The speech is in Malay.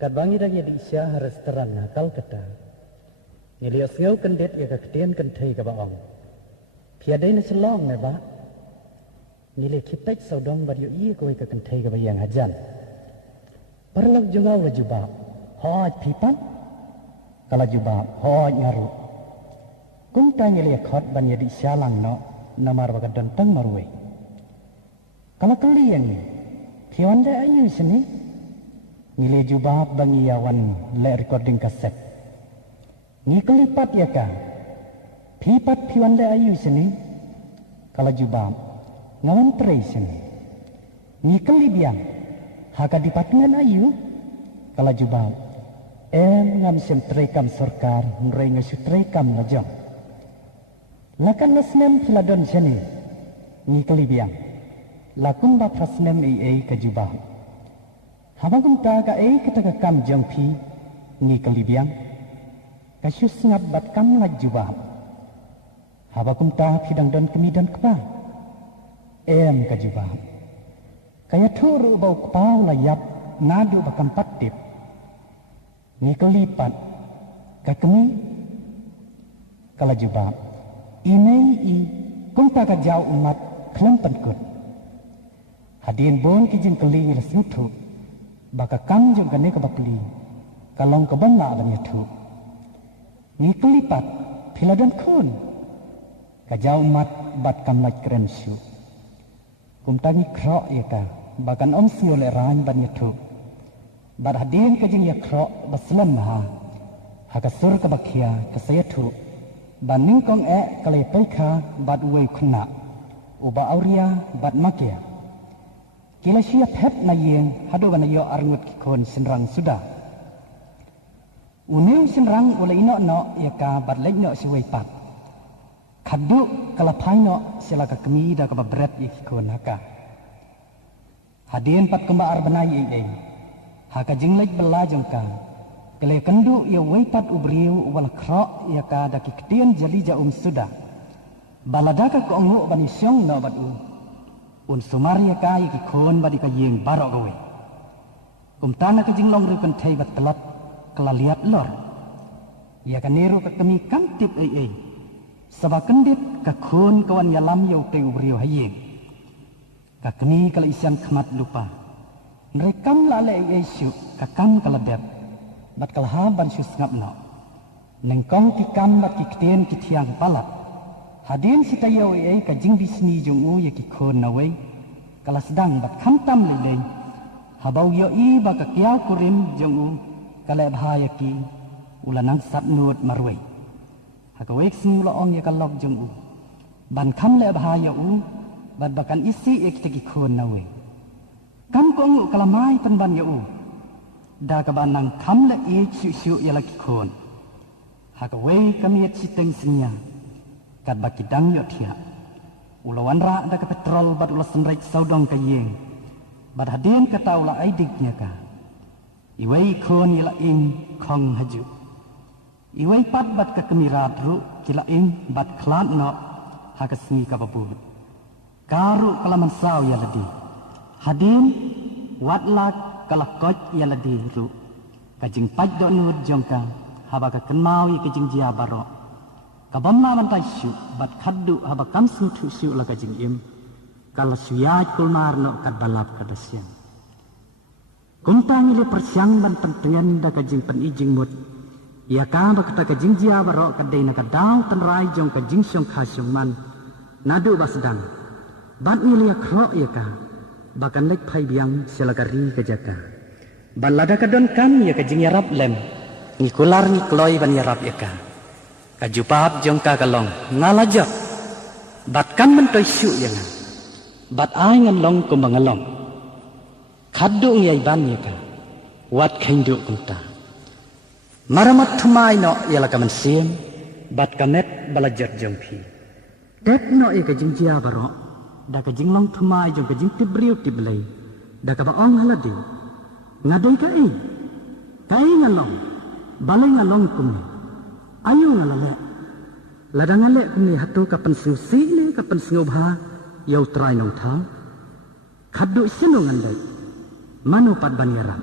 Kat bangi dagi di isya harus terang nakal kata. Nilios ngau kendet ya kaktian kentai ka baong. Piadai na selong me ba. Nili kitek saudong bariu iya koi ka kentai ka bayang hajan. Perlak jungau la jubab. Hoj pipan. Kala jubab hoj ngaru. Kung ta nili khot ban ya di isya lang no namar baga dantang marwe. Kala kali yang ni. Piwan da ayu sini. Nili jubab bangi yawan le recording kaset. Ni kelipat ya ka. Pipat piwan da ayu sini. Kala jubab ngawan tray sini. Ni kelibiang. Haka dipatungan ayu. Kala jubab ngam sem tray kam sorkar ngrai ngasu tray kam ngajam. Lakan nasnem filadon sini. Ni kelibiang. Lakung bap rasnem ka jubab. Habang ta ka ketaka kam jang pi ni kelibiang. Kasyus ngap bat kam lag jubab. Habang ta pidang don kemidan keba. Ka jubab. Kaya turu bau kepau layap ngadu bakam patip. Ni kelipat kakemi kala jubab. Inai kung ta ka jauh umat kelempan kut. Hadien bon kijin keli resnutu. Baka kam jong kane ka bakli. Kalong ka banga ban yatu. Ni kelipat piladan kun. Ka jauh umat bat kam laj keren syu. Kumtangi krok ya ka. Bakan om siole ran ban yatu. Bat hadien kajing ya krok baslam ha. Haka sur ka bakia kasayatu. Ban ningkong kalai paika bat uwe kuna. Uba auria bat makia. Kila siap hep na yeng hado ban yo arngut kikon senrang sudah. Uning senrang ula ino no ya ka bat lek no siwei pat. Kadu kalapai no sila ka kemi da ka babret ikikon haka. Hadien pat kemba arbanai haka jinglek belajong ka. Kale kendu ya wei pat ubriu wala krok ya ka da kiktian jali ja sudah. Baladaka ko ongu ban isyong no bat Un sumari ya ka ikikon badi ka yeng barok gawe. Kumtana ka jinglong rukan thai bat telat kala liat lor. Ya ka neru ka kemi kantip Sabah kendit ka khun kawan yalam yau te ubriu hayeng. Ka kemi kala isyan khamat lupa. Rekam lale syu ka kam kala bet. Bat kala haban syu ngap no. Nengkong tikam bat kikten kitiang palat. Hadin si tayo ka jing bisni jung ya kikon na we. Kala sedang bat khantam leleng. Habau yo baka kiaw kurim jung kala bahaya ki ulanang sat nuot marwe. Haka wek singula ong ya kalok jung ban kham le bahaya bat bakan isi ek kikon na we. Kam ko kala mai pan ban yo da ka banang kham le syu ya la kikon. Haka we kamiet siteng sinya. Kat baki dang yo tia. Ulawan ra da ka petrol bat ula senrek saudong ka yeng. Bat hadien ka taula aidiknya ka. Iwei kon ila ing kong haju. Iwei pat bat ka kemirat ru kila ing bat klan no haka sengi ka babut. Karu kalaman saw ya ladi. Hadien watlak kalakot ya ladi ru. Kajing paj do nur jongka haba ka kenmau ya kajing jia barok. Kabamma bantai syu bat khaddu haba kam sutu syu la kajing im kala suyaj kulmar no kat balap kadasyan kumpang ile persyang ban pentengan da kajing pen ijing mut ya ka ba kata kajing jia baro kadai na kadau tenrai jong kajing syong khasyong man nadu basdang bat ile khro ya ka bakan lek phai biang selagari kajaka ban lada kadon kan ya kajing yarap lem ngikular ngikloi ban yarap ya ka kajupap jong ka kalong ngalajak bat kan mentoy syu yang bat ai ngan long ko mangalong khaddu ngai ban ya ka wat khendu kunta maramat thumai no yala ka man sim bat kamet balajar jong phi tet no e ka jing jia baro da ka jing long thumai jong ka jing tibriu tiblei da ka ba ong haladi ngadai ka ngalong balai ngalong kum ayu ngalale ladang ale kuni hatu kapan susi ni kapan singobha yau trai nong thang khaddu sinu ngandai manu pat ban yaram